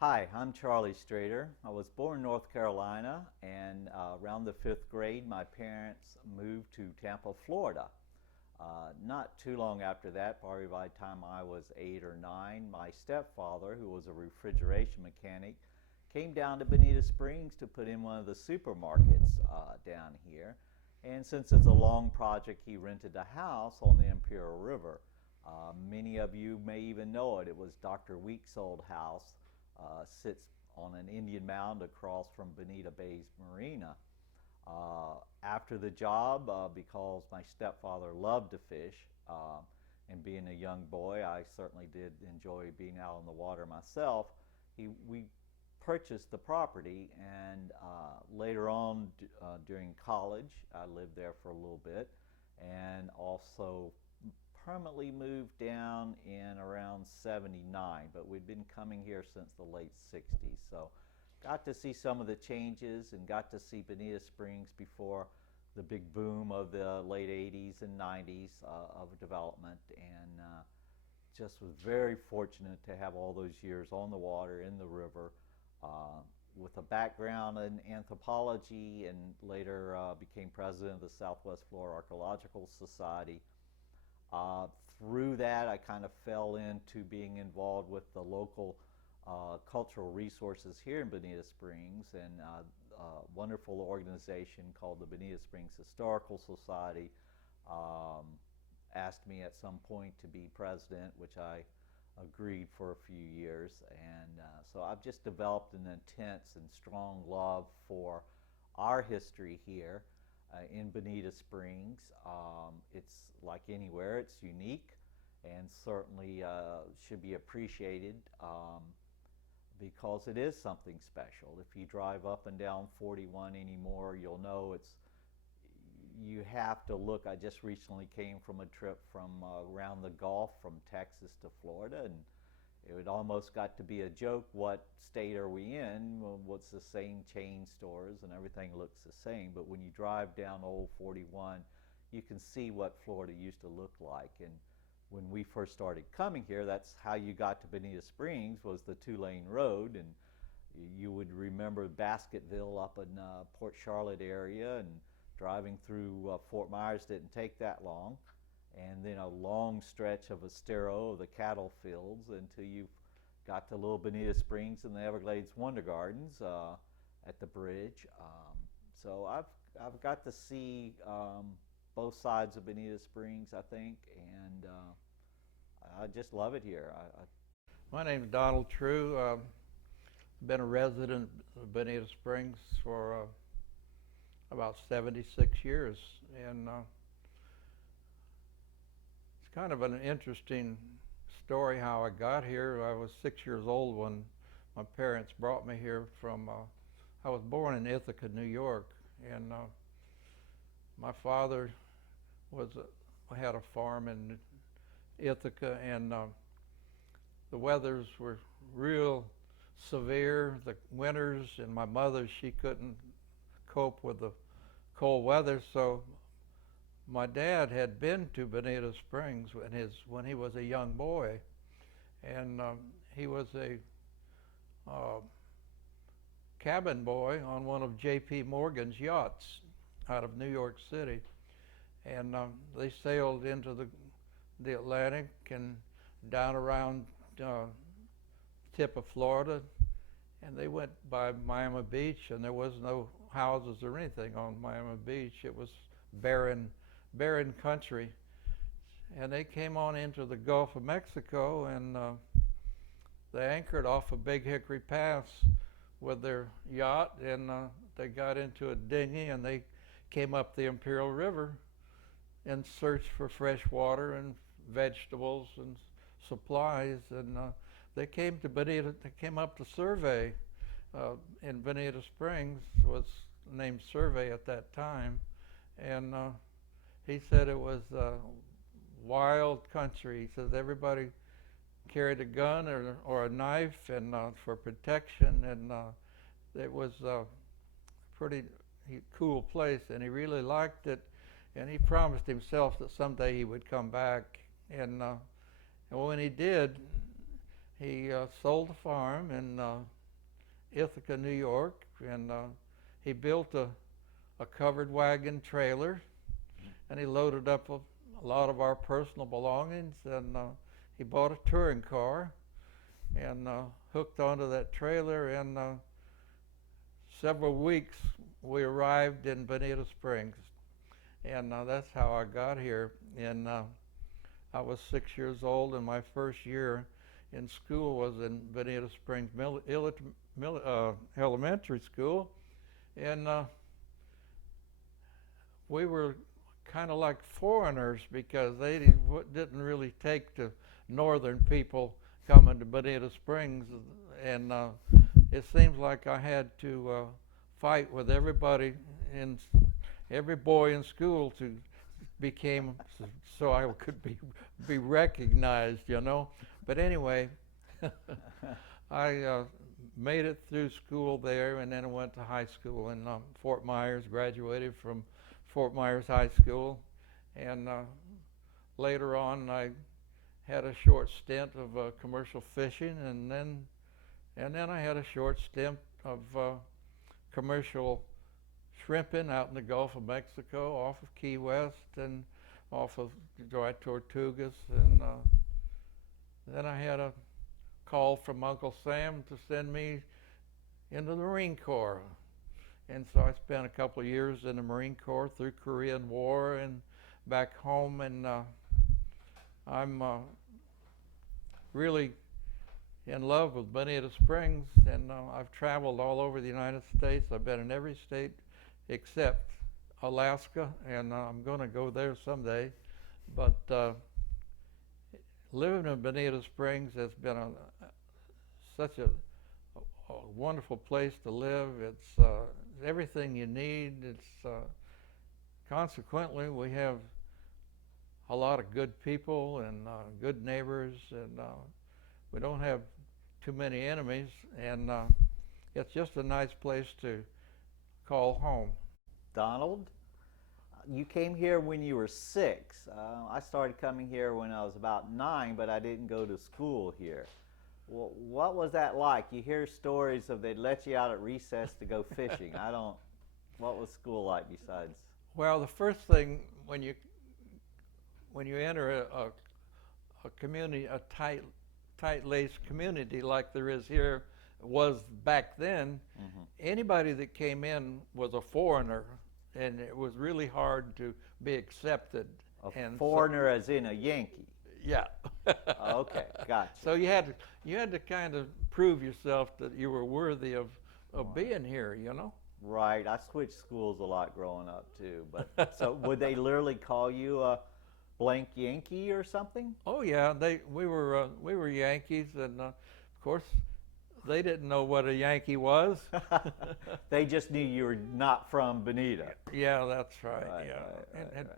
Hi, I'm Charlie Strader. I was born in North Carolina, and around the fifth grade, my parents moved to Tampa, Florida. Not too long after that, probably by the time I was 8 or 9, my stepfather, who was a refrigeration mechanic, came down to Bonita Springs to put in one of the supermarkets down here. And since it's a long project, he rented a house on the Imperial River. Many of you may even know it. It was Dr. Weeks' old house. Sits on an Indian mound across from Bonita Bay's marina. After the job, because my stepfather loved to fish, and being a young boy, I certainly did enjoy being out on the water myself. We purchased the property, and later on during college, I lived there for a little bit, and also permanently moved down in around 79, but we'd been coming here since the late 60s. So got to see some of the changes and got to see Bonita Springs before the big boom of the late 80s and 90s of development, and just was very fortunate to have all those years on the water, in the river, with a background in anthropology, and later became president of the Southwest Florida Archaeological Society. Through that, I kind of fell into being involved with the local cultural resources here in Bonita Springs, and a wonderful organization called the Bonita Springs Historical Society asked me at some point to be president, which I agreed for a few years. And so I've just developed an intense and strong love for our history here in Bonita Springs. It's like anywhere, it's unique and certainly should be appreciated because it is something special. If you drive up and down 41 anymore, you'll know you have to look. I just recently came from a trip from around the Gulf from Texas to Florida, and it almost got to be a joke. What state are we in? Well, what's the same chain stores and everything looks the same. But when you drive down Old 41, you can see what Florida used to look like. And when we first started coming here, that's how you got to Bonita Springs, was the two-lane road. And you would remember Basketville up in Port Charlotte area, and driving through Fort Myers didn't take that long. And then a long stretch of Estero of the cattle fields until you got to Little Bonita Springs and the Everglades Wonder Gardens at the bridge. So I've got to see both sides of Bonita Springs, I think, and I just love it here. My name is Donald Trew. Been a resident of Bonita Springs for about 76 years, and it's kind of an interesting story how I got here. I was 6 years old when my parents brought me here from, I was born in Ithaca, New York, and my father had a farm in Ithaca, and the weathers were real severe, the winters, and my mother, she couldn't cope with the cold weather, so my dad had been to Bonita Springs when he was a young boy, and he was a cabin boy on one of J.P. Morgan's yachts out of New York City, and they sailed into the Atlantic and down around tip of Florida, and they went by Miami Beach, and there was no houses or anything on Miami Beach. It was barren country, and they came on into the Gulf of Mexico, and they anchored off of Big Hickory Pass with their yacht, and they got into a dinghy, and they came up the Imperial River and searched for fresh water and vegetables and supplies, and they came to Bonita. They came up to survey in Bonita Springs, was named Survey at that time, and he said it was wild country. He says everybody carried a gun or a knife and for protection, and it was a pretty cool place, and he really liked it, and he promised himself that someday he would come back, and when he did, he sold the farm in Ithaca, New York, and he built a covered wagon trailer, and he loaded up a lot of our personal belongings, and he bought a touring car and hooked onto that trailer, and several weeks we arrived in Bonita Springs, and that's how I got here. And I was 6 years old, and my first year in school was in Bonita Springs Elementary School, and we were kind of like foreigners because they didn't really take to northern people coming to Bonita Springs, and it seems like I had to fight with everybody, in every boy in school to became so I could be recognized, you know. But anyway, I made it through school there, and then I went to high school in Fort Myers, graduated from Fort Myers High School, and later on I had a short stint of commercial fishing, and then I had a short stint of commercial shrimping out in the Gulf of Mexico, off of Key West and off of Dry Tortugas, and then I had a call from Uncle Sam to send me into the Marine Corps, and so I spent a couple of years in the Marine Corps through Korean War and back home, and I'm really in love with Bonita Springs, and I've traveled all over the United States. I've been in every state except Alaska, and I'm going to go there someday. But living in Bonita Springs has been such a wonderful place to live. It's everything you need. It's consequently we have a lot of good people and good neighbors, and we don't have too many enemies, and it's just a nice place to call home. Donald, you came here when you were 6. I started coming here when I was about 9, but I didn't go to school here. Well, what was that like? You hear stories of they'd let you out at recess to go fishing. What was school like besides? Well, the first thing when you enter a community, a tight-laced community like there is here, was back then, anybody that came in was a foreigner, and it was really hard to be accepted. A foreigner as in a Yankee? Yeah. Okay, gotcha. So you had to kind of prove yourself that you were worthy of being here, you know? Right. I switched schools a lot growing up too. But so would they literally call you a blank Yankee or something? Oh yeah, we were Yankees, and of course they didn't know what a Yankee was. They just knew you were not from Bonita. Yeah, that's right. Right, yeah, right, and right.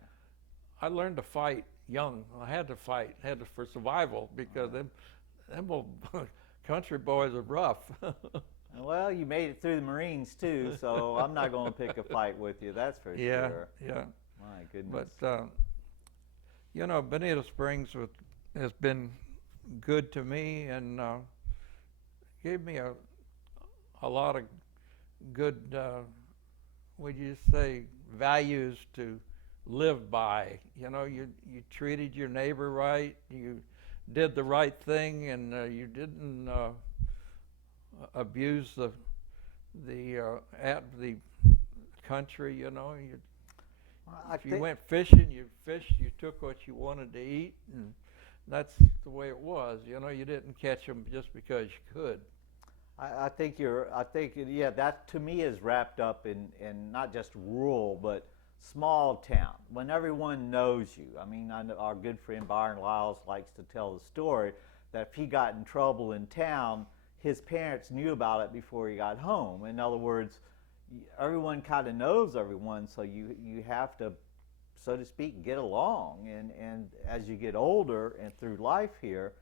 I learned to fight young. I had to fight, for survival, because them old country boys are rough. Well, you made it through the Marines too, so I'm not going to pick a fight with you. That's for sure. Yeah. My goodness. But you know, Bonita Springs has been good to me, and gave me a lot of good, would you say, values to live by. You know, you treated your neighbor right, you did the right thing, and you didn't abuse the country. You know, if you went fishing, you fished, you took what you wanted to eat, and that's the way it was. You know, you didn't catch them just because you could. I think yeah, that to me is wrapped up in not just rural, but small town, when everyone knows you. I mean, I know our good friend Byron Lyles likes to tell the story that if he got in trouble in town, his parents knew about it before he got home. In other words, everyone kind of knows everyone, so you have to, so to speak, get along. And as you get older and through life here,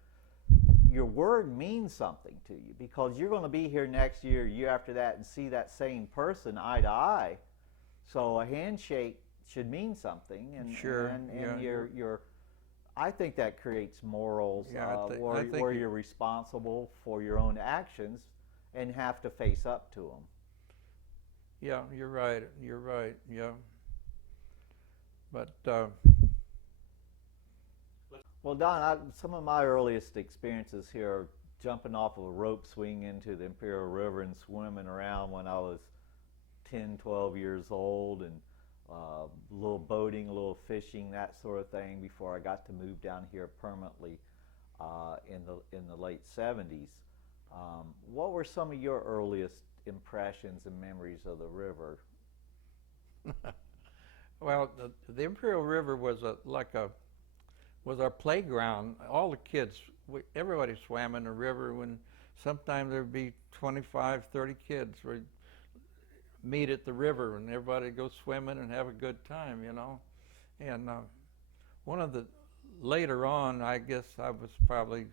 your word means something to you, because you're going to be here next year, year after that, and see that same person eye to eye. So a handshake should mean something, and sure, and yeah. your I think that creates morals Yeah, where, I think where you're responsible for your own actions and have to face up to them. yeah, you're right. You're right. Yeah, but Well, Don, some of my earliest experiences here are jumping off of a rope swing into the Imperial River and swimming around when I was 10, 12 years old, and a little boating, a little fishing, that sort of thing before I got to move down here permanently in the late 70s. What were some of your earliest impressions and memories of the river? well, the Imperial River was was our playground. All the kids, everybody swam in the river. When sometimes there'd be 25, 30 kids would meet at the river, and everybody go swimming and have a good time, you know. And one of the later on, I guess I was probably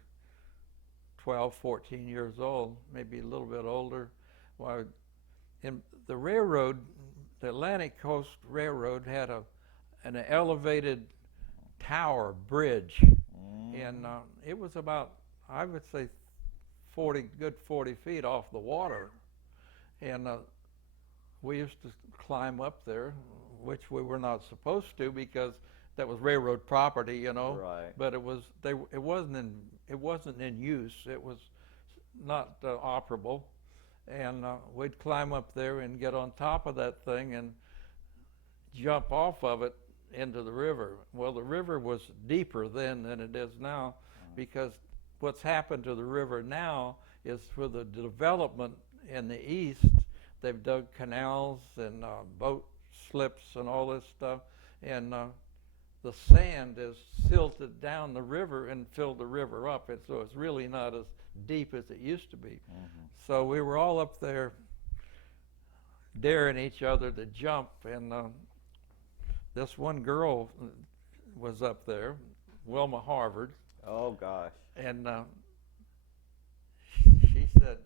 12, 14 years old, maybe a little bit older. Well, in the railroad, the Atlantic Coast Railroad had an elevated tower bridge, and it was about, I would say, 40 feet off the water, and we used to climb up there, which we were not supposed to because that was railroad property, you know. Right. But it wasn't in use. It was not operable, and we'd climb up there and get on top of that thing and jump off of it into the river. Well, the river was deeper then than it is now, because what's happened to the river now is for the development in the east, they've dug canals and boat slips and all this stuff, and the sand is silted down the river and filled the river up, and so it's really not as deep as it used to be. So we were all up there daring each other to jump, and this one girl was up there, Wilma Harvard. Oh, gosh. And she said,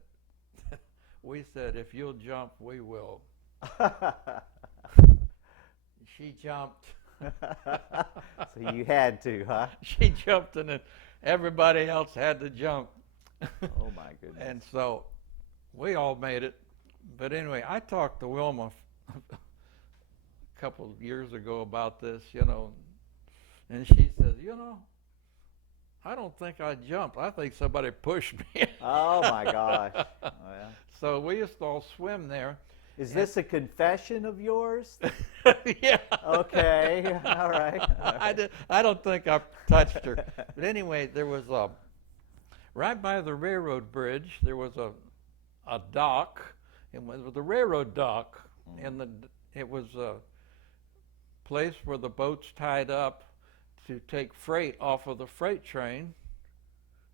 we said, if you'll jump, we will. She jumped. So you had to, huh? She jumped, and then everybody else had to jump. Oh, my goodness. And so we all made it. But anyway, I talked to Wilma a couple of years ago about this, you know, and she says, you know, I don't think I jumped. I think somebody pushed me. Oh, my gosh. Well, So we used to all swim there. is this a confession of yours? Yeah. Okay. All right. I don't think I touched her. But anyway, there was right by the railroad bridge, there was a dock, and it was the railroad dock, and it was a place where the boats tied up to take freight off of the freight train,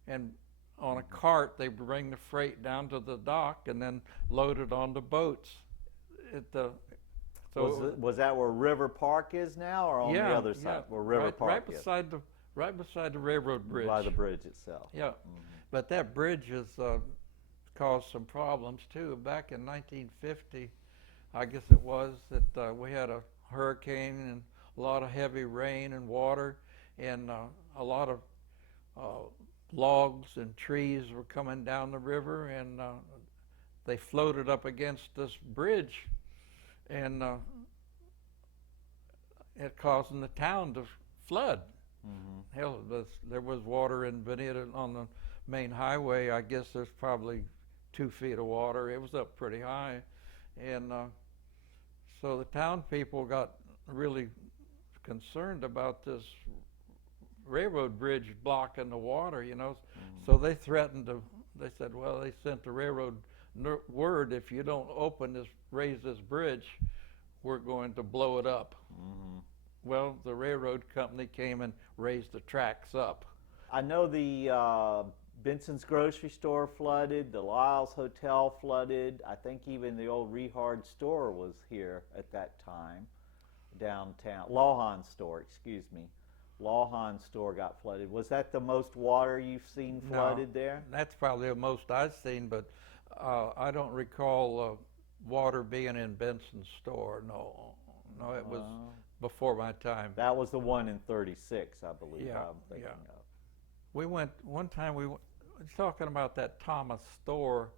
and on a cart they bring the freight down to the dock and then load it on the boats. Was that where River Park is now, or on the other side where River Park is? Right beside the railroad bridge. By the bridge itself. Yeah, but that bridge has caused some problems too. Back in 1950, I guess it was, that we had a hurricane and a lot of heavy rain and water, and a lot of logs and trees were coming down the river, and they floated up against this bridge, and it causing the town to flood. Hell, there was water in Bonita on the main highway. I guess there's probably 2 feet of water. It was up pretty high, and so the town people got really concerned about this railroad bridge blocking the water, you know. So they threatened to. They said, well, they sent the railroad word, if you don't raise this bridge, we're going to blow it up. Well, the railroad company came and raised the tracks up. I know the Benson's grocery store flooded, the Lyle's Hotel flooded. I think even the old Rehard store was here at that time, downtown. Lawhon store, excuse me. Lawhon store got flooded. Was that the most water you've seen flooded there? That's probably the most I've seen, but I don't recall water being in Benson's store. No, it was before my time. That was the one in 36, I believe. Yeah, I'm thinking yeah. of. We went one time. We were talking about that Thomas store,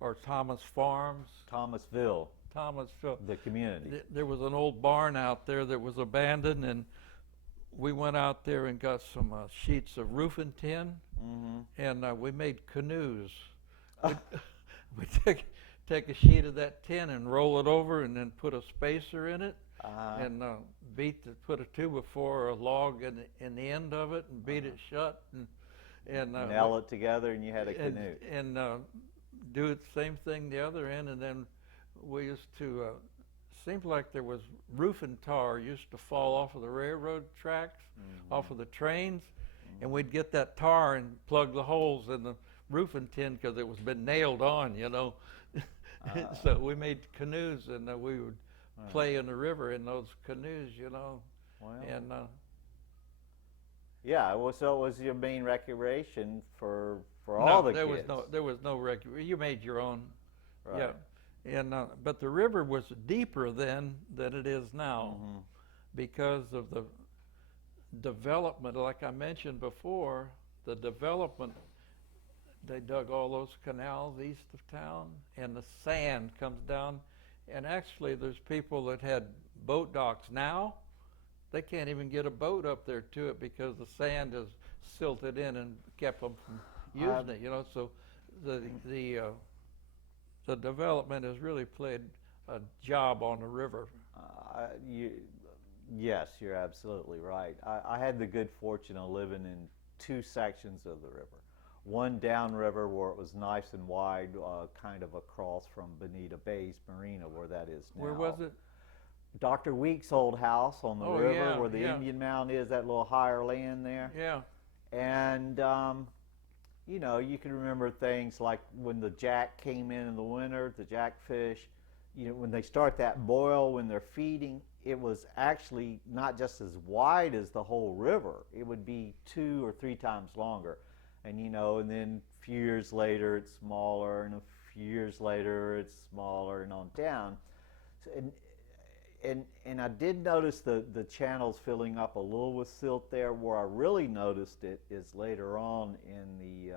or Thomas Farms. Thomasville, Thomasville. the community. There was an old barn out there that was abandoned, and we went out there and got some sheets of roofing tin, Mm-hmm. and we made canoes. We take a sheet of that tin and roll it over, and then put a spacer in it, and put a 2x4 a log in the end of it, and beat it shut, and nail it together, and you had a canoe. And do it the same thing the other end, and then we used to. Seemed like there was roofing tar used to fall off of the railroad tracks, off of the trains, and we'd get that tar and plug the holes in the roofing tin because it was been nailed on, you know. So we made canoes, and we would play in the river in those canoes, you know. Well, And yeah, well, so it was your main recreation for all the there kids. there was no recreation. You made your own. Right. Yeah. And but the river was deeper then than it is now, because of the development. Like I mentioned before, the development. They dug all those canals east of town, and the sand comes down. And actually, there's people that had boat docks now. They can't even get a boat up there to it because the sand is silted in and kept them from using it. You know, so the development has really played a job on the river. Yes, you're absolutely right. I had the good fortune of living in two sections of the river. One downriver where it was nice and wide, kind of across from Bonita Bay's Marina, where that is now. Where was it? Dr. Weeks' old house on the river, yeah, where the Indian Mound is, that little higher land there. Yeah. And you know, you can remember things like when the jack came in the winter, the jackfish, you know, when they start that boil when they're feeding, it was actually not just as wide as the whole river. It would be 2 or 3 times longer. And you know, and then a few years later it's smaller, and a few years later it's smaller, and on down. And I did notice the channels filling up a little with silt there. Where I really noticed it is later on in the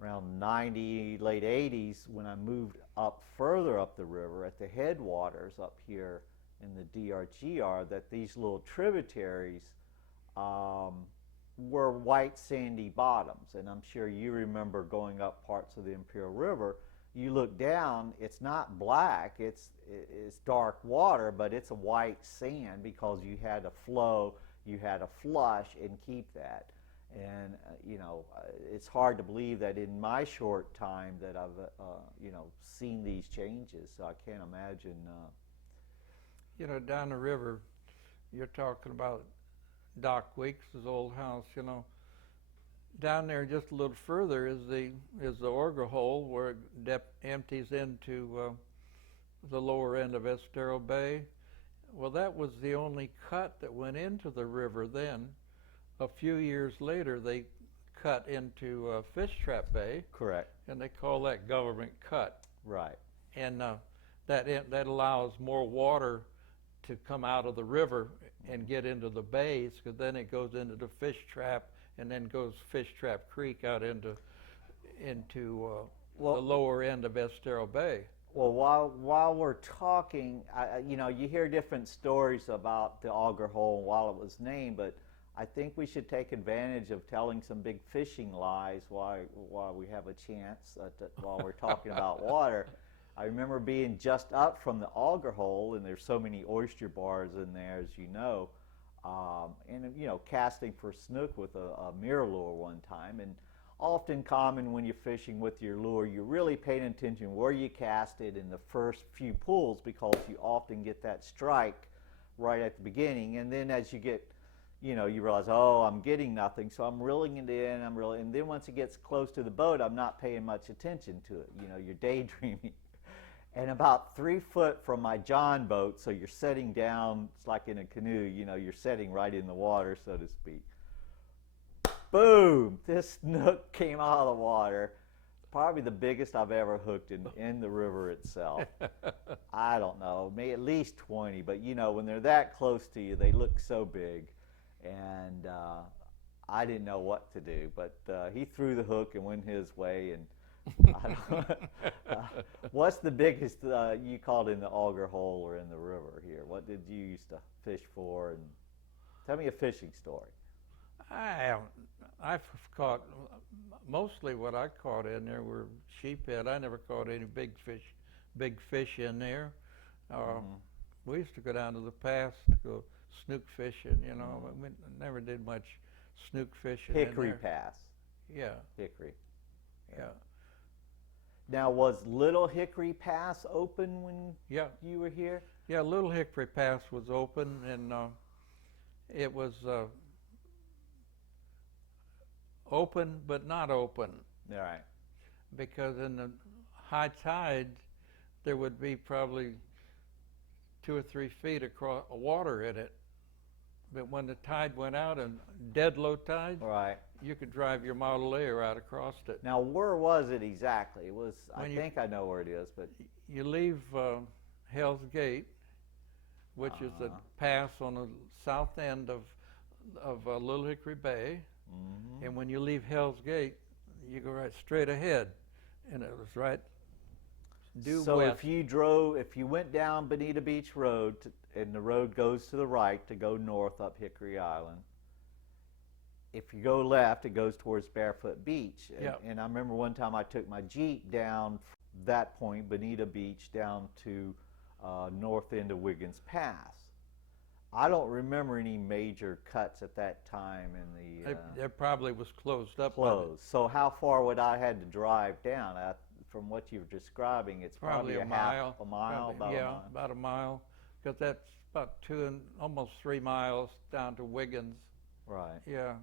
around 90, late 80s, when I moved up further up the river at the headwaters up here in the DRGR, that these little tributaries were white sandy bottoms. And I'm sure you remember going up parts of the Imperial River. You look down, it's not black, it's dark water, but it's a white sand because you had to flow, you had to flush and keep that. And you know, it's hard to believe that in my short time that I've you know, seen these changes. So I can't imagine. You know, down the river, you're talking about Doc Weeks' old house. You know, down there just a little further is the auger hole where it empties into the lower end of Estero Bay. Well, that was the only cut that went into the river then. A few years later, they cut into Fish Trap Bay. Correct. And they call that government cut. Right. And that allows more water to come out of the river and get into the bays, because then it goes into the Fish Trap, and then goes Fish Trap Creek out into the lower end of Estero Bay. Well, while we're talking, you know, you hear different stories about the auger hole while it was named, but I think we should take advantage of telling some big fishing lies while we have a chance, while we're talking about water. I remember being just up from the auger hole, and there's so many oyster bars in there, as you know, and you know, casting for snook with a mirror lure one time. And often common when you're fishing with your lure, you're really paying attention where you cast it in the first few pulls, because you often get that strike right at the beginning. And then as you get, you know, you realize, oh, I'm getting nothing, so I'm reeling it in, and then once it gets close to the boat, I'm not paying much attention to it. You know, you're daydreaming. And about 3 foot from my John boat, so you're setting down, it's like in a canoe, you know, you're setting right in the water, so to speak. Boom! This snook came out of the water, probably the biggest I've ever hooked in the river itself. I don't know, maybe at least 20, but you know, when they're that close to you, they look so big. And I didn't know what to do, but he threw the hook and went his way. And I don't, what's the biggest you caught in the auger hole or in the river here? What did you used to fish for? And tell me a fishing story. I've caught, mostly what I caught in there were sheephead. I never caught any big fish in there. We used to go down to the pass to go snook fishing, you know. We never did much snook fishing. Hickory in there. Pass. Yeah. Hickory. Yeah. Now, was Little Hickory Pass open when you were here? Yeah, Little Hickory Pass was open, and it was open but not open. All right. Because in the high tide, there would be probably 2 or 3 feet across water in it. But when the tide went out and dead low tide, right, you could drive your Model A right across it. Now, where was it exactly? It was, I think I know where it is, but you leave Hell's Gate, which is the pass on the south end of Little Hickory Bay, and when you leave Hell's Gate, you go right straight ahead, and it was right due so west. if you went down Bonita Beach Road, and the road goes to the right to go north up Hickory Island, if you go left, it goes towards Barefoot Beach. And I remember one time I took my Jeep down that point, Bonita Beach, down to north end of Wiggins Pass. I don't remember any major cuts at that time in the... It probably was closed up. Closed. So how far would I had to drive down? From what you're describing, it's probably a mile. Probably, about a mile. Because that's about 2 and almost 3 miles down to Wiggins. Right. Yeah, right.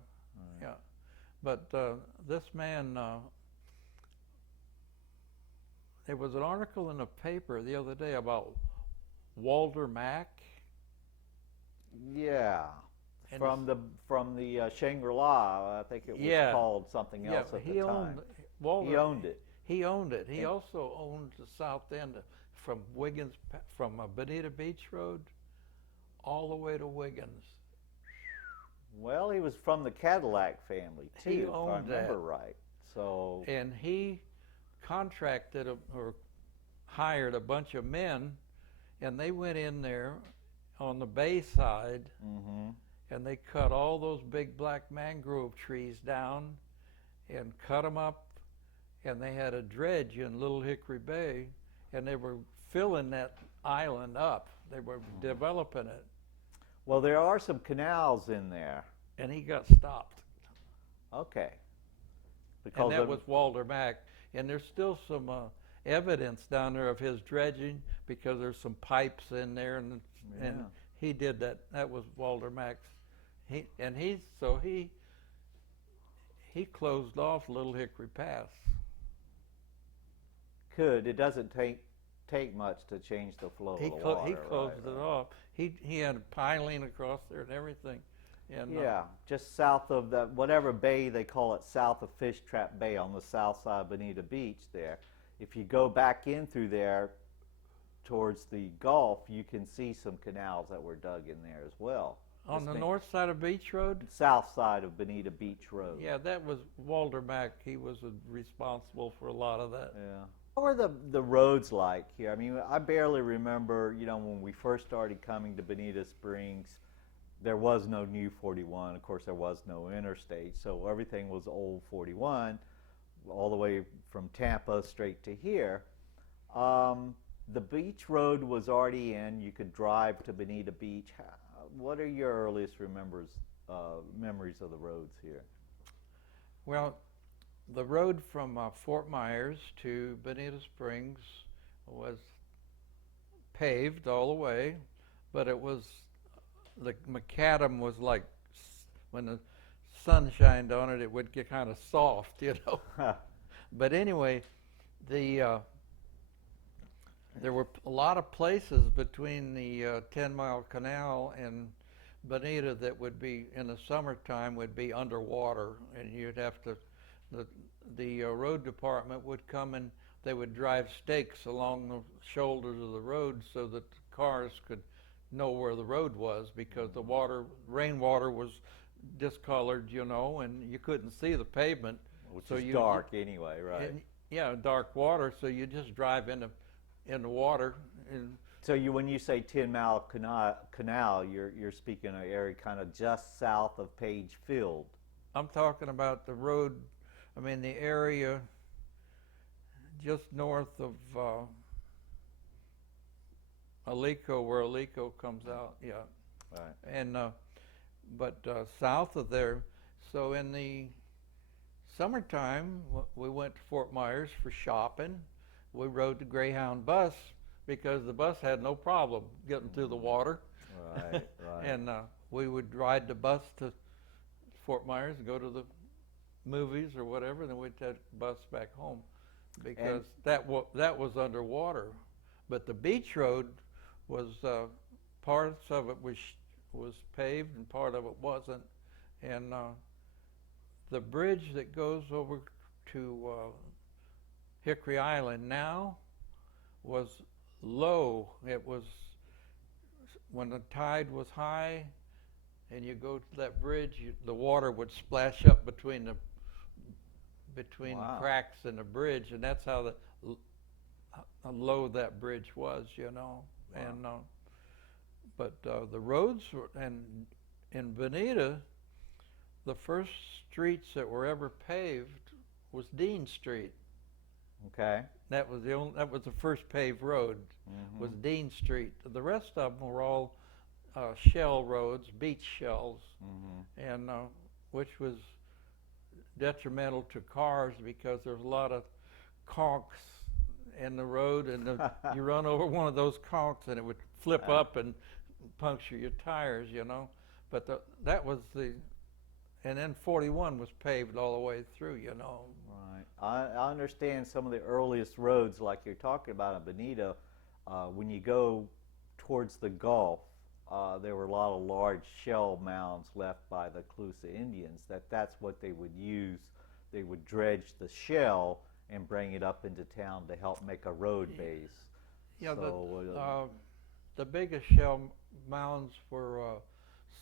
yeah. But this man, there was an article in the paper the other day about Walter Mack. Yeah, and from the Shangri-La, I think it was called something else at the time. He owned it. He owned it. He also owned the south end from Wiggins, from Bonita Beach Road, all the way to Wiggins. Well, he was from the Cadillac family too, he if owned I remember that. right. So. And he contracted or hired a bunch of men, and they went in there on the bay side, and they cut all those big black mangrove trees down and cut them up, and they had a dredge in Little Hickory Bay, and they were filling that island up. They were developing it. Well, there are some canals in there. And he got stopped. Okay. And that was Walter Mack. And there's still some evidence down there of his dredging, because there's some pipes in there, and he did that. That was Walter Mack's. He closed off Little Hickory Pass. It doesn't take much to change the flow of the water. He closed it off. He had piling across there and everything. And, just south of that, whatever bay they call it, south of Fish Trap Bay on the south side of Bonita Beach there. If you go back in through there towards the Gulf, you can see some canals that were dug in there as well. On the north side of Beach Road? South side of Bonita Beach Road. Yeah, that was Walter Mack. He was responsible for a lot of that. Yeah. What were the roads like here? I mean, I barely remember, you know, when we first started coming to Bonita Springs, there was no new 41. Of course, there was no interstate, so everything was old 41, all the way from Tampa straight to here. The beach road was already in. You could drive to Bonita Beach. What are your earliest memories of the roads here? Well, the road from Fort Myers to Bonita Springs was paved all the way, but it was, the macadam was like, when the sun shined on it, it would get kind of soft, you know. But anyway, there were a lot of places between the 10-mile canal and Bonita that would be, in the summertime, would be underwater, and you'd have to, the road department would come and they would drive stakes along the shoulders of the road so that the cars could know where the road was, because the rainwater was discolored, you know, and you couldn't see the pavement. Which so is dark anyway, right? Yeah, dark water, so you just drive in the water. And so when you say 10-mile canal, you're speaking of an area kind of just south of Page Field. I'm talking about the road, I mean the area just north of Alico, where Alico comes out, yeah. Right. And but south of there, so in the summertime, we went to Fort Myers for shopping. We rode the Greyhound bus because the bus had no problem getting through the water. Right, right. And we would ride the bus to Fort Myers and go to the movies or whatever, then we'd take the bus back home, because that was underwater. But the beach road was parts of it was paved and part of it wasn't, and the bridge that goes over to Hickory Island now was low. It was when the tide was high and you go to that bridge, the water would splash up between the cracks in the bridge, and that's how low that bridge was, you know. Wow. And but the roads were, and in Bonita, the first streets that were ever paved was Dean Street. Okay. That was the first paved road. Was Dean Street. The rest of them were all shell roads, beach shells, and which was detrimental to cars because there's a lot of conchs in the road, and you run over one of those conchs and it would flip up and puncture your tires, you know. But that was and then 41 was paved all the way through, you know. Right. I understand some of the earliest roads, like you're talking about in Bonita, when you go towards the Gulf, there were a lot of large shell mounds left by the Calusa Indians. That's what they would use. They would dredge the shell and bring it up into town to help make a road base. Yeah, so, the biggest shell mounds were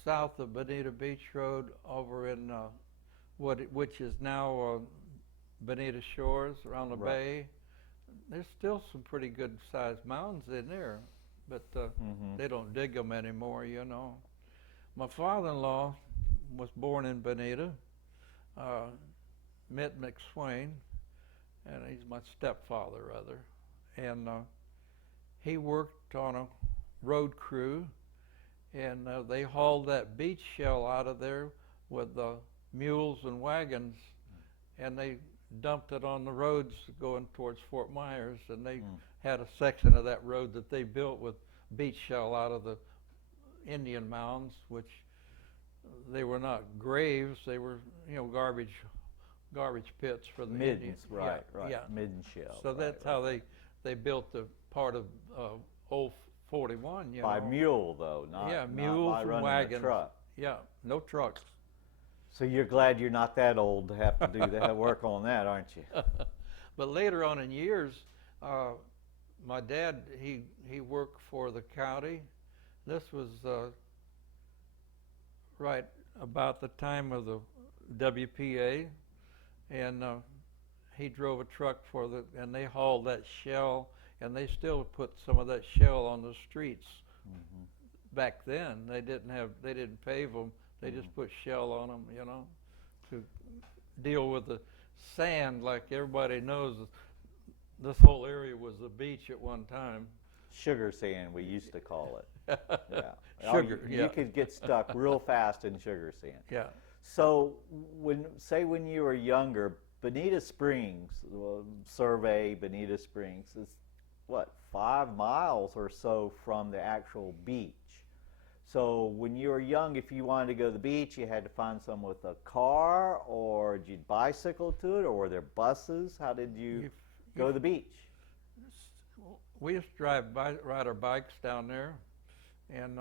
south of Bonita Beach Road, over in which is now Bonita Shores around the bay. There's still some pretty good sized mounds in there, but they don't dig them anymore, you know. My father-in-law was born in Bonita, Mitt McSwain, and he's my stepfather, rather. And he worked on a road crew, and they hauled that beach shell out of there with mules and wagons, and they dumped it on the roads going towards Fort Myers, and they had a section of that road that they built with beach shell out of the Indian mounds, which they were not graves, they were, you know, garbage pits for the middens, Indians. right. Yeah. Midden shell. So that's how they built the part of old 41, you know. By mule, though, not mules by and running wagons. a truck. Yeah, no trucks. So you're glad you're not that old to have to do that work on that, aren't you? But later on in years, my dad, he worked for the county. This was right about the time of the WPA, and he drove a truck and they hauled that shell, and they still put some of that shell on the streets. Back then, they didn't pave them. They just put shell on them, you know, to deal with the sand. Like everybody knows, this whole area was a beach at one time. Sugar sand, we used to call it. Yeah. Sugar, you could get stuck real fast in sugar sand. Yeah. So when you were younger, Bonita Springs, survey Bonita Springs is what, 5 miles or so from the actual beach. So when you were young, if you wanted to go to the beach, you had to find someone with a car, or did you bicycle to it, or were there buses? How did you go to the beach? We used to ride our bikes down there, and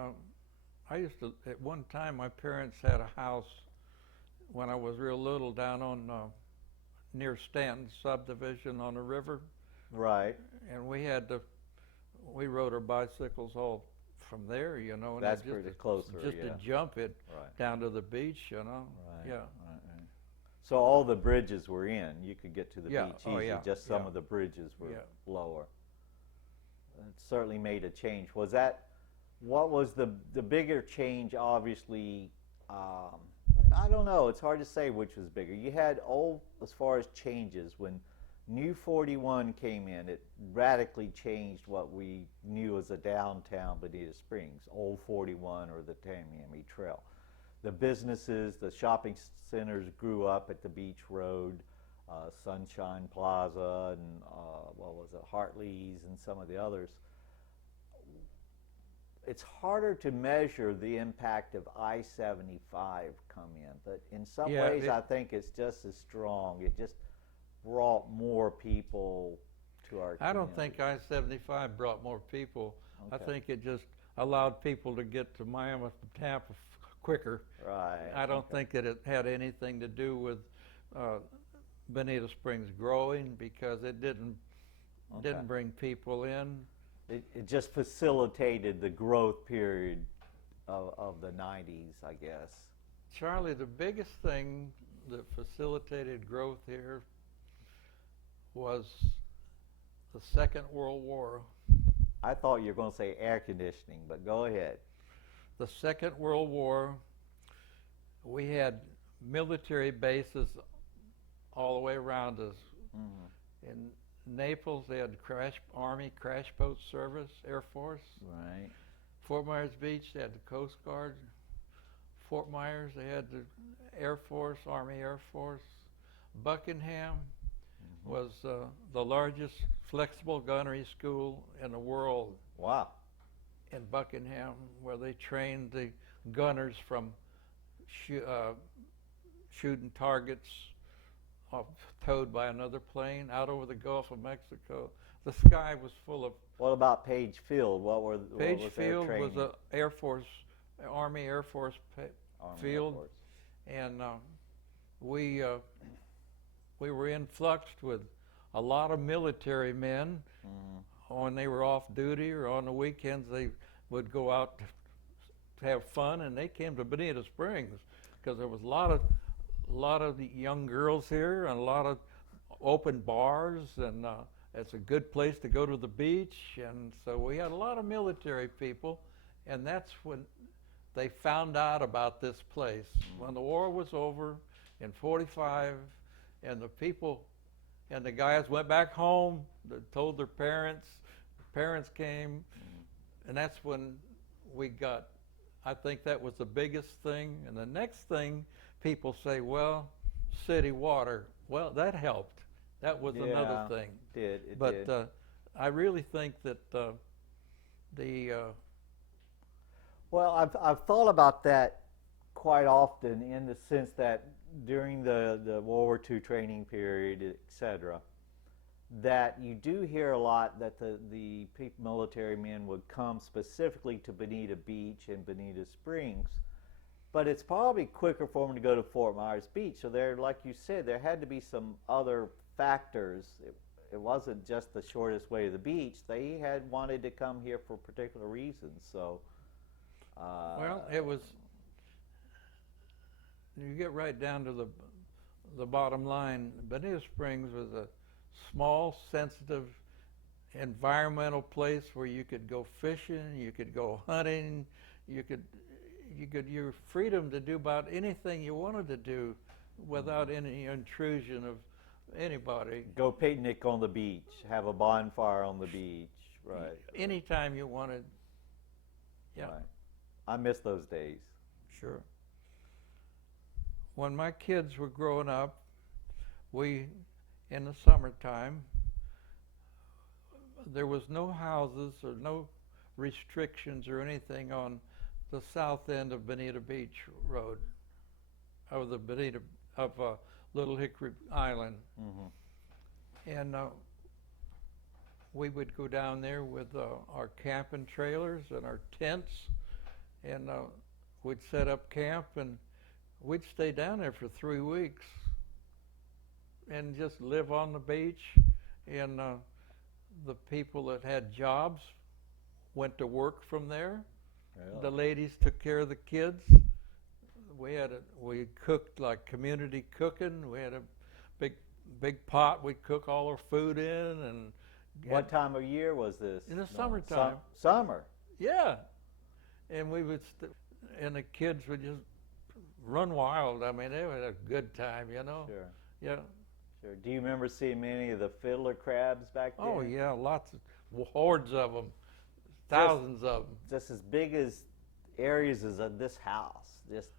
I used to, at one time, my parents had a house when I was real little down on near Stanton subdivision on the river, Right. and we rode our bicycles all from there, you know. And That's just pretty closer, just yeah. to jump it Right. down to the beach, you know. Right. Yeah. Right. So all the bridges were in. You could get to the Yeah. beach Oh, easy. yeah. Just some Yeah. of the bridges were Yeah. lower. It certainly made a change. What was the bigger change? Obviously, I don't know. It's hard to say which was bigger. You had as far as changes, when New 41 came in, it radically changed what we knew as a downtown Bonita Springs, Old 41 or the Tamiami Trail. The businesses, the shopping centers grew up at the Beach Road, Sunshine Plaza, and what was it, Hartley's, and some of the others. It's harder to measure the impact of I-75 come in, but in some ways I think it's just as strong. It just brought more people to our community. I don't think I-75 brought more people. Okay. I think it just allowed people to get to Miami from Tampa quicker. Right. I don't think that it had anything to do with Bonita Springs growing, because it didn't bring people in. It just facilitated the growth period of the 90s, I guess. Charlie, the biggest thing that facilitated growth here was the Second World War. I thought you were going to say air conditioning, but go ahead. The Second World War, we had military bases all the way around us. Mm-hmm. In Naples, they had Army crash boat service, Air Force. Right. Fort Myers Beach, they had the Coast Guard. Fort Myers, they had the Air Force, Army Air Force. Buckingham was the largest flexible gunnery school in the world. Wow. In Buckingham, where they trained the gunners from shooting targets towed by another plane out over the Gulf of Mexico. The sky was full of... What about Page Field? What was Page their Field training? was a Air Force, Army Air Force field. Air Force. And we were influxed with a lot of military men. When they were off duty or on the weekends, they would go out to have fun, and they came to Bonita Springs because there was a lot of the young girls here and a lot of open bars, and it's a good place to go to the beach. And so we had a lot of military people, and that's when they found out about this place. When the war was over in 45, and the people and the guys went back home, they told their parents, the parents came, and that's when we got, I think that was the biggest thing. And the next thing, people say, well, city water. Well, that helped. That was another thing. It did. I really think that well, I've thought about that quite often, in the sense that during the World War II training period, etc., that you do hear a lot that the military men would come specifically to Bonita Beach and Bonita Springs, but it's probably quicker for them to go to Fort Myers Beach. So there, like you said, there had to be some other factors. It wasn't just the shortest way to the beach. They had wanted to come here for particular reasons. So, well, it was. You get right down to the bottom line. Bonita Springs was a small, sensitive, environmental place where you could go fishing, you could go hunting, your freedom to do about anything you wanted to do without any intrusion of anybody. Go picnic on the beach, have a bonfire on the beach, right? Anytime you wanted. Yeah. Right. I miss those days. Sure. When my kids were growing up, in the summertime, there was no houses or no restrictions or anything on the south end of Bonita Beach Road, of Little Hickory Island. And we would go down there with our camping trailers and our tents, and we'd set up camp, and we'd stay down there for 3 weeks. and just live on the beach. And the people that had jobs went to work from there. Really? The ladies took care of the kids. We cooked like community cooking. We had a big pot we'd cook all our food in. And What time of year was this? in the summertime. Summer. Yeah, and we would, and the kids would just run wild. I mean, they had a good time, you know. Sure. Yeah. Sure. Do you remember seeing many of the fiddler crabs back then? Oh yeah, lots of hordes of them, thousands of them. Just as big as areas as this house. Just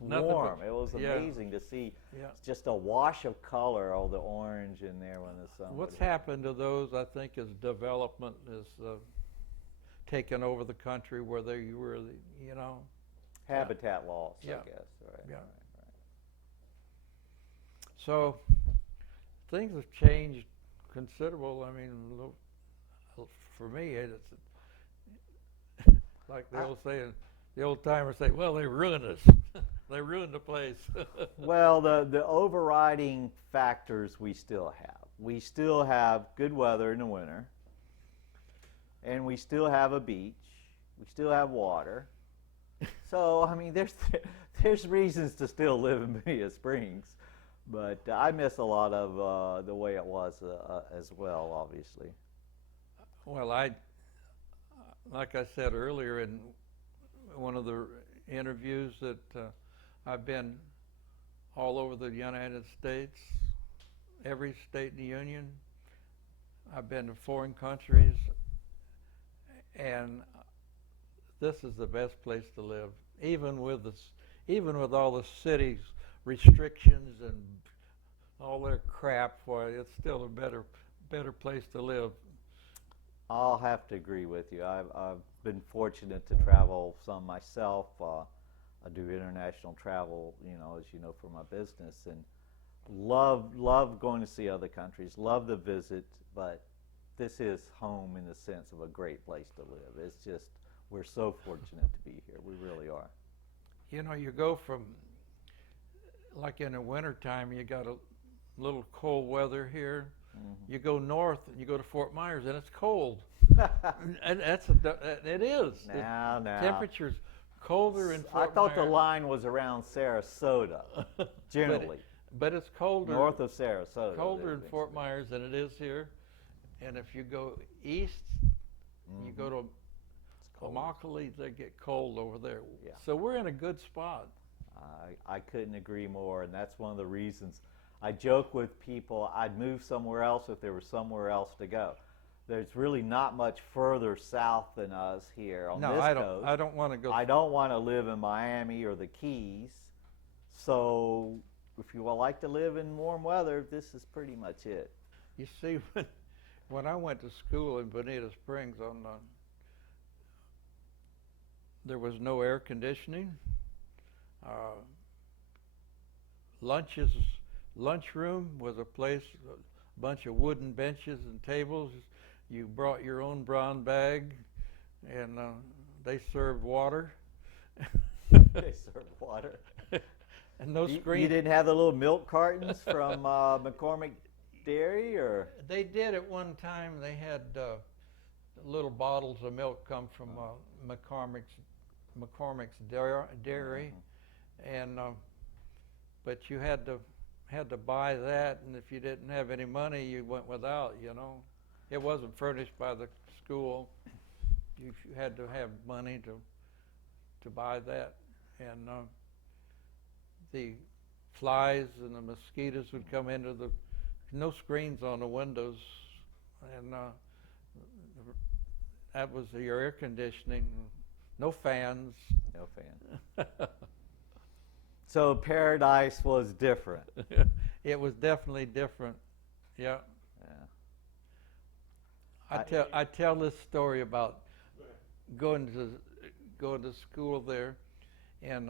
Nothing swarm. but- It was yeah. amazing to see. Yeah. Just a wash of color, all the orange in there when the sun. What's would hit. happened to those? I think is development is taken over the country where they were, you know. Habitat loss, Yeah. I guess. Right. Yeah. Right. So things have changed considerable. I mean, for me, it's like the old saying, the old timers say, "Well, they ruined us. They ruined the place." Well, the overriding factors we still have. We still have good weather in the winter, and we still have a beach. We still have water. So, I mean, there's reasons to still live in Bonita Springs, but I miss a lot of the way it was as well, obviously. Well, like I said earlier in one of the interviews, that I've been all over the United States, every state in the Union. I've been to foreign countries, and this is the best place to live, even with all the city's restrictions and all their crap. Why, it's still a better place to live. I'll have to agree with you. I've been fortunate to travel some myself. I do international travel, as you know, for my business, and love going to see other countries. Love the visit, but this is home in the sense of a great place to live. It's just, we're so fortunate to be here. We really are. You know, you go from, like in the wintertime, you got a little cold weather here. Mm-hmm. You go north, and you go to Fort Myers, and it's cold. And it is. Now. Temperature's colder in Fort Myers. I thought the line was around Sarasota, generally. But it's colder. North of Sarasota. Colder in Fort Myers than it is here. And if you go east, you go to Immokalee, they get cold over there. Yeah. So we're in a good spot. I couldn't agree more, and that's one of the reasons. I joke with people, I'd move somewhere else if there was somewhere else to go. There's really not much further south than us here on this coast. I don't want to go. I don't want to live in Miami or the Keys. So if you would like to live in warm weather, this is pretty much it. You see, when I went to school in Bonita Springs, there was no air conditioning. Lunchroom was a place, a bunch of wooden benches and tables. You brought your own brown bag, and they served water. They served water. And no screen. You didn't have the little milk cartons from McCormick Dairy, or? They did at one time. They had little bottles of milk come from McCormick's Dairy, and but you had to buy that, and if you didn't have any money, you went without. You know, it wasn't furnished by the school. You had to have money to buy that, and the flies and the mosquitoes would come into no screens on the windows, and that was the air conditioning. No fans. No fans. So paradise was different. It was definitely different. Yeah. I tell this story about going to school there, and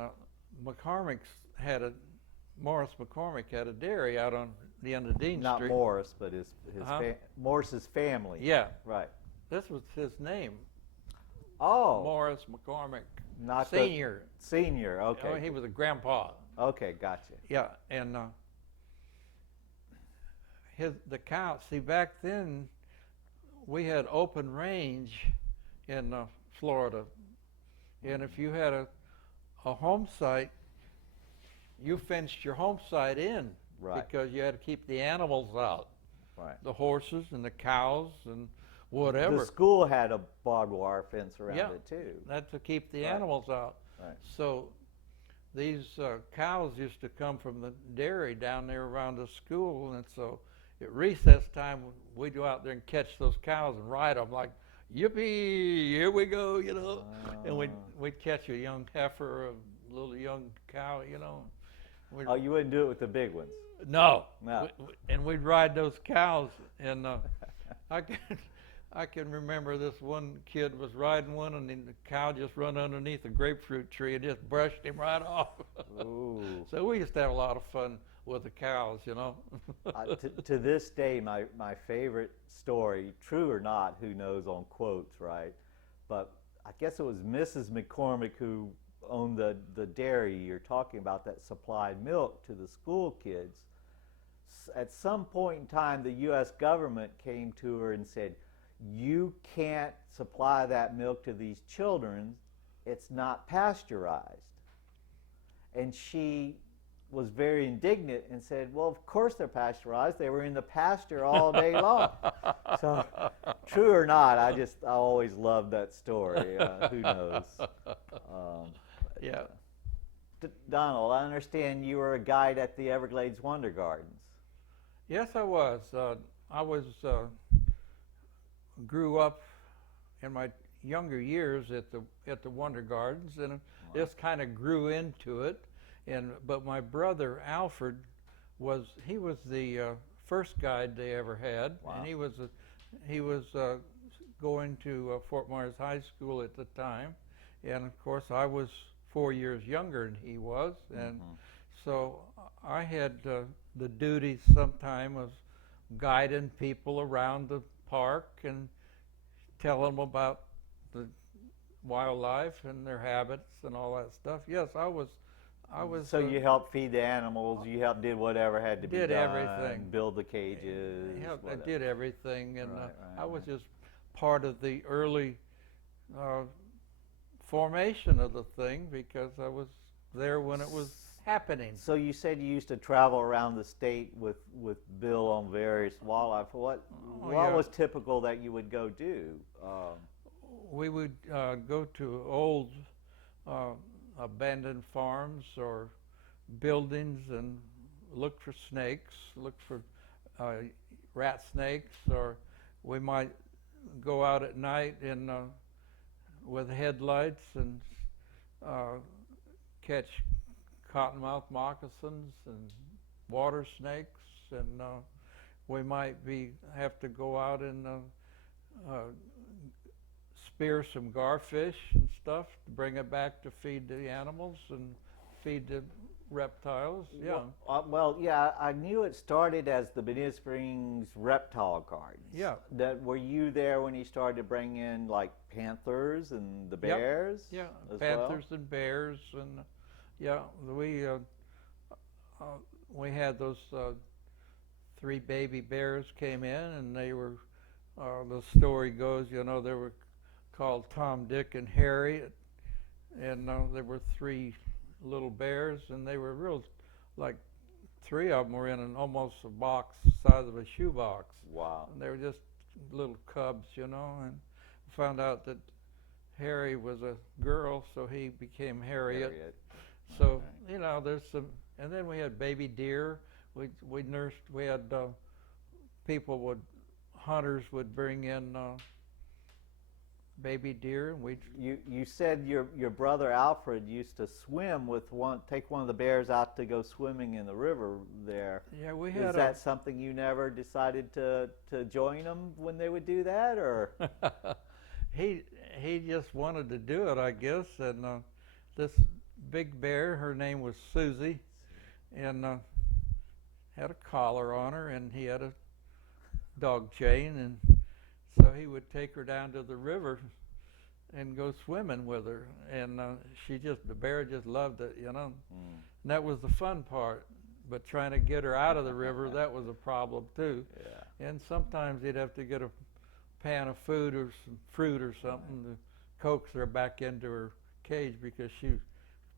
Morris McCormick had a dairy out on the end of Dean Street. Not Morris, but his Morris's family. Yeah. Right. This was his name. Oh. Morris McCormick. Not Senior. Senior, okay. Oh, he was a grandpa. Okay, gotcha. Yeah, and the cow. See, back then we had open range in Florida, and if you had a home site, you fenced your home site in, Right. because you had to keep the animals out, Right. the horses and the cows and whatever. The school had a barbed wire fence around Yeah. it too. That's to keep the Right. animals out. Right. So these cows used to come from the dairy down there around the school, and so at recess time we'd go out there and catch those cows and ride them like, yippee, here we go, you know. And we'd catch a young heifer, a little young cow, you know. Oh, you wouldn't do it with the big ones? No. No. And we'd ride those cows, and I can remember this one kid was riding one, and then the cow just run underneath a grapefruit tree and just brushed him right off. Ooh. So we used to have a lot of fun with the cows, you know. To this day, my favorite story, true or not, who knows on quotes, right? But I guess it was Mrs. McCormick who owned the dairy you're talking about that supplied milk to the school kids. At some point in time, the U.S. government came to her and said, you can't supply that milk to these children. It's not pasteurized. And she was very indignant and said, well, of course they're pasteurized. They were in the pasture all day long. So, true or not, I always loved that story. Who knows? Yeah. Donald, I understand you were a guide at the Everglades Wonder Gardens. Yes, I was. Grew up in my younger years at the Wonder Gardens, and just kind of grew into it. But my brother Alfred was the first guide they ever had, and he was going to Fort Myers High School at the time, and of course I was 4 years younger than he was, and so I had the duty sometime of guiding people around the park and telling them about the wildlife and their habits and all that stuff. Yes, I was. So you helped feed the animals. You did whatever had to be done. Did everything. Build the cages. I did everything, and Right, I was just part of the early formation of the thing, because I was there when it was happening. So you said you used to travel around the state with Bill on various wildlife. What was typical that you would go do? We would go to old abandoned farms or buildings and look for snakes, look for rat snakes, or we might go out at night with headlights and catch cottonmouth moccasins and water snakes, and we might have to go out and spear some garfish and stuff to bring it back to feed the animals and feed the reptiles. Yeah. I knew it started as the Bonita Springs Reptile Gardens. Yeah. Were you there when he started to bring in like panthers and the bears? Yep. Yeah, panthers and bears, and we had those 3 baby bears came in, and they were. The story goes, they were called Tom, Dick, and Harry, and there were 3 little bears, and they were like 3 of them were in almost a box the size of a shoebox. Wow. And they were just little cubs, and found out that Harry was a girl, so he became Harriet. So, there's some, and then we had baby deer. We nursed, we had hunters would bring in baby deer. You said your brother Alfred used to swim take one of the bears out to go swimming in the river there. Yeah, we had. Is that something you never decided to join them when they would do that, or? He just wanted to do it, I guess, and this big bear, her name was Susie, and had a collar on her, and he had a dog chain, and so he would take her down to the river and go swimming with her, and the bear just loved it, And that was the fun part. but trying to get her out of the river, that was a problem too. Yeah. And sometimes he'd have to get a pan of food or some fruit or something to coax her back into her cage, because she was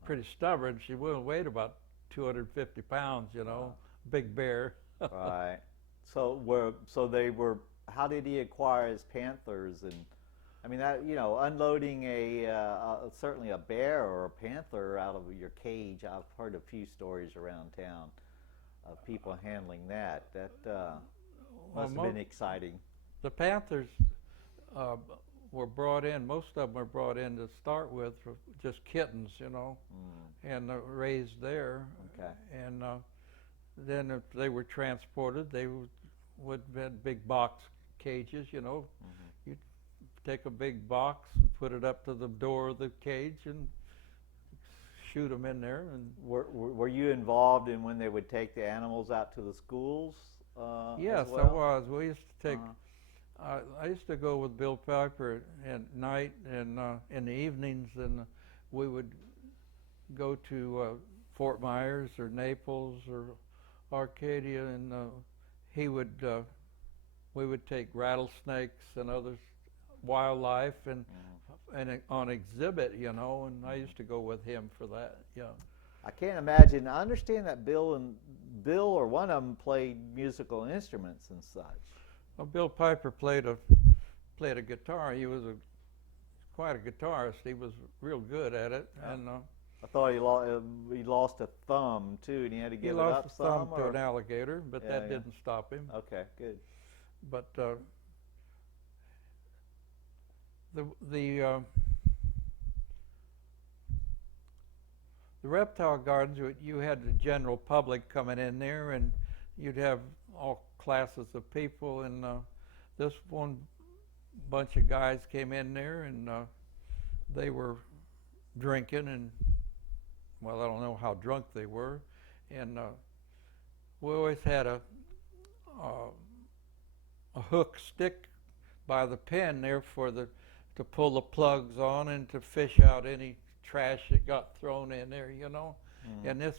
pretty stubborn. She weighed about 250 pounds, you know, big bear. Right. So how did he acquire his panthers? And I mean, that, you know, unloading certainly a bear or a panther out of your cage. I've heard a few stories around town of people handling that. That must have been exciting. The panthers were brought in. Most of them were brought in to start with for just kittens, you know, and raised there. Okay. And then if they were transported, they would have big box cages, you know. You'd take a big box and put it up to the door of the cage and shoot them in there. And were you involved in when they would take the animals out to the schools? Yes, as well? I was. We used to take. I used to go with Bill Piper at night and in the evenings, and we would go to Fort Myers or Naples or Arcadia, and we would take rattlesnakes and other wildlife and on exhibit, you know, and I used to go with him for that. Yeah. I can't imagine. I understand that Bill or one of them played musical instruments and such. Well, Bill Piper played a guitar. He was quite a guitarist. He was real good at it. Yeah. And I thought he lost a thumb too, and he had to give it up. He lost a thumb to an alligator, but that didn't stop him. Okay, good. But the reptile gardens, you had the general public coming in there, and you'd have all classes of people, and this one bunch of guys came in there, and they were drinking, and well, I don't know how drunk they were, and we always had a hook stick by the pen there to pull the plugs on and to fish out any trash that got thrown in there, you know. And this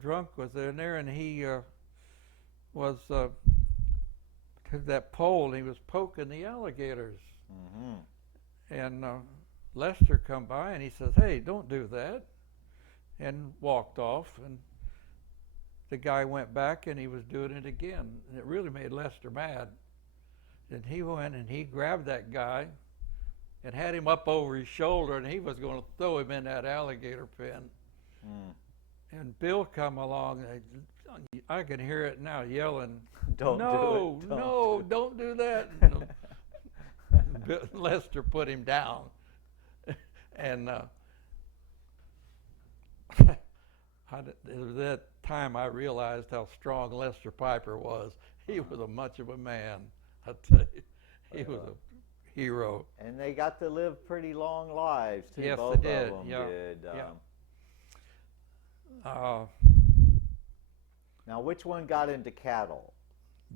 drunk was in there, and he was to that pole, and he was poking the alligators. And Lester come by, and he says, "Hey, don't do that," and walked off. And the guy went back, and he was doing it again, and it really made Lester mad. And he went and he grabbed that guy and had him up over his shoulder, and he was going to throw him in that alligator pen. And Bill come along, and I can hear it now, yelling, Don't do that. Lester put him down. And it was that time I realized how strong Lester Piper was. He was a much of a man, I tell you. He was a hero. And they got to live pretty long lives too. Yes, both they did. Of them Yeah. did. Yeah. Now, which one got into cattle?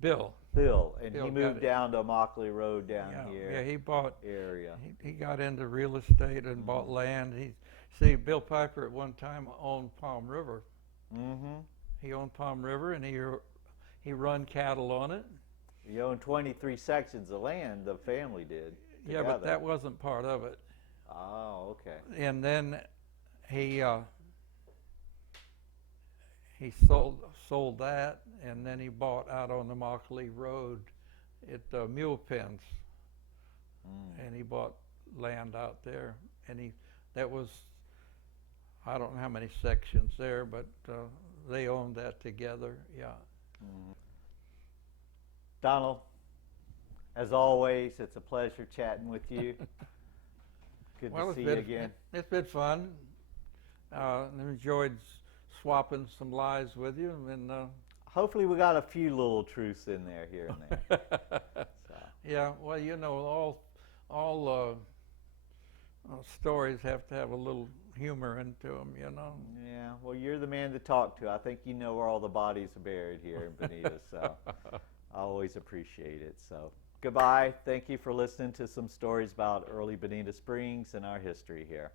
Bill. And Bill he moved down to Mockley Road down here. Yeah, he bought area. He got into real estate and bought land. Bill Piper at one time owned Palm River. He owned Palm River, and he run cattle on it. He owned 23 sections of land. The family did. Yeah, but that wasn't part of it. Oh, okay. And then he sold that, and then he bought out on the Mockley Road at Mule Pens, and he bought land out there, and that was, I don't know how many sections there, but they owned that together. Yeah. Donald, as always, it's a pleasure chatting with you. Good to see you again. It's been fun. I enjoyed swapping some lives with you, and hopefully we got a few little truths in there here and there. Yeah, well, you know, all stories have to have a little humor into them, you know. Yeah, well, you're the man to talk to. I think you know where all the bodies are buried here in Bonita, so I always appreciate it. So goodbye. Thank you for listening to some stories about early Bonita Springs and our history here.